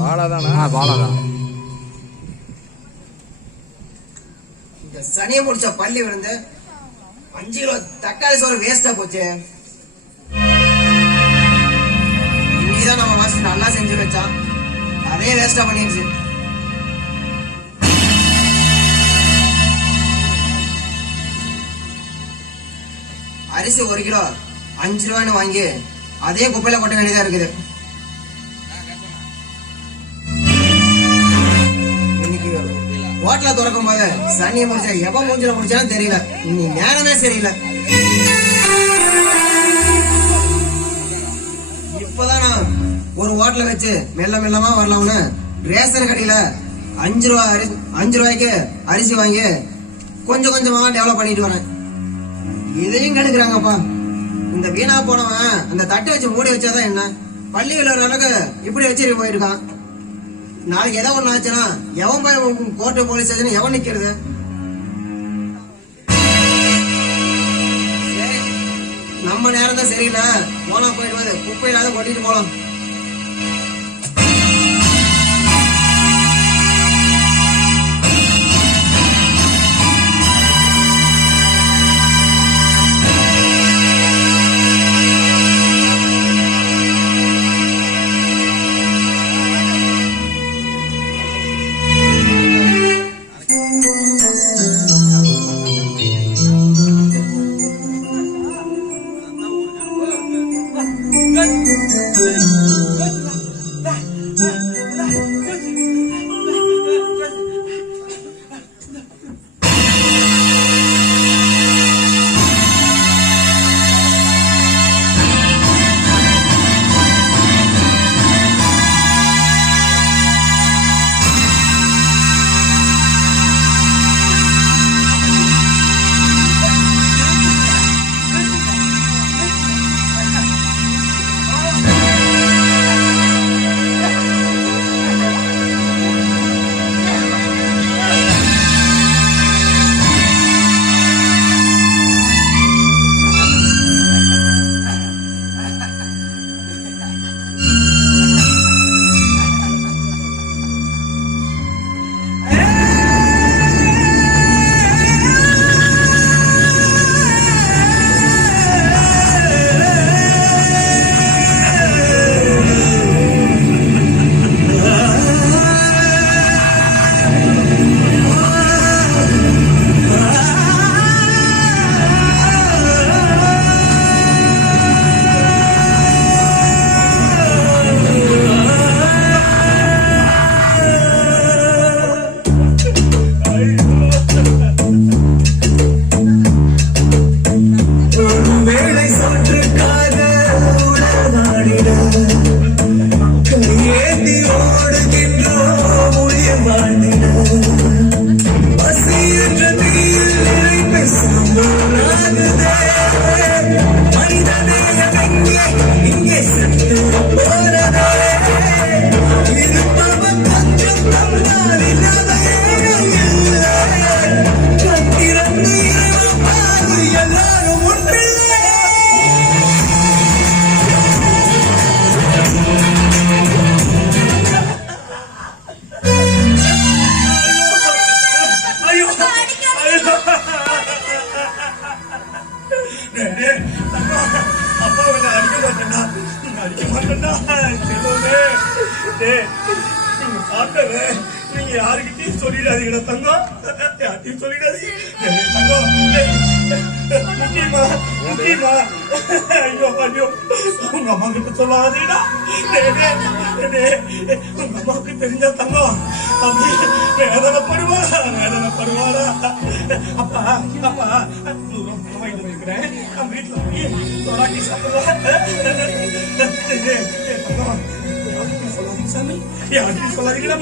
பாலாதான். இந்த சனியை முடிச்ச பள்ளி விழுந்து 5 கிலோ தக்காளி சோறு வேஸ்டா போச்சு. இன்னைக்குதான் நம்ம மாஸ்டர் நல்லா செஞ்சு வச்சான், அதே வேஸ்டா பண்ணிடுச்சு. அரிசி 1 கிலோ 5 ரூபாய்னு வாங்கி அதே குப்பையில கொட்ட வேண்டியதா இருக்குது. ஹோட்டல திறக்கும் போது சனியை முடிச்சா எவ மூஞ்சில முடிச்சாலும் தெரியல. நீ நேரமே சரியில்லை. இப்பதான் நான் ஒரு ஹோட்டல வச்சு மெல்ல மெல்லமா வரலாம்னு ரேஷன் கடையில 5 ரூபாய்க்கு அரிசி வாங்கி கொஞ்சம் கொஞ்சமா டெவலப் பண்ணிட்டு வரேன். இதையும் கெடுக்கிறாங்கப்பா. இந்த வீணா போனவன் அந்த தட்டை வச்சு மூடி வச்சாதான் என்ன, பள்ளி விழுற அளவுக்கு இப்படி வச்சுட்டு போயிருக்கான். நாளைக்கு ஏதோ ஒண்ணு ஆச்சுன்னா எவன் போய் கோர்ட்டு போலீஸ் ஸ்டேஷன் எவன் நிக்கிறது? நம்ம நேரம் தான் சரியில்லை, போனா போயிடுவது குப்பையிலாத கொட்டிட்டு போலாம். நீங்க யாருக்கிட்டையும் சொல்லிடாதீங்கடா தங்கம், யார்கிட்டையும் சொல்லிடாதீங்க தங்கம். முக்கியமா முக்கியமா ஐயோ ஐயோ உங்க அம்மா கிட்ட சொல்லாதீடா. உங்க அம்மாவுக்கு தெரிஞ்சா தங்கம் அப்படி வேதனைப்படுவாடா வேதனைப்படுவாடா. அப்பா அப்பா வாங்கிட்டு இருக்கிறேன், நான் வீட்டுல போய் சொல்லாக்கி சாப்பிடுவேன். தங்கம் சொல்லாதீங்க சாமி, யார்கிட்டையும் சொல்லாதீங்கடா.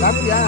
சாப்பிட்டியா?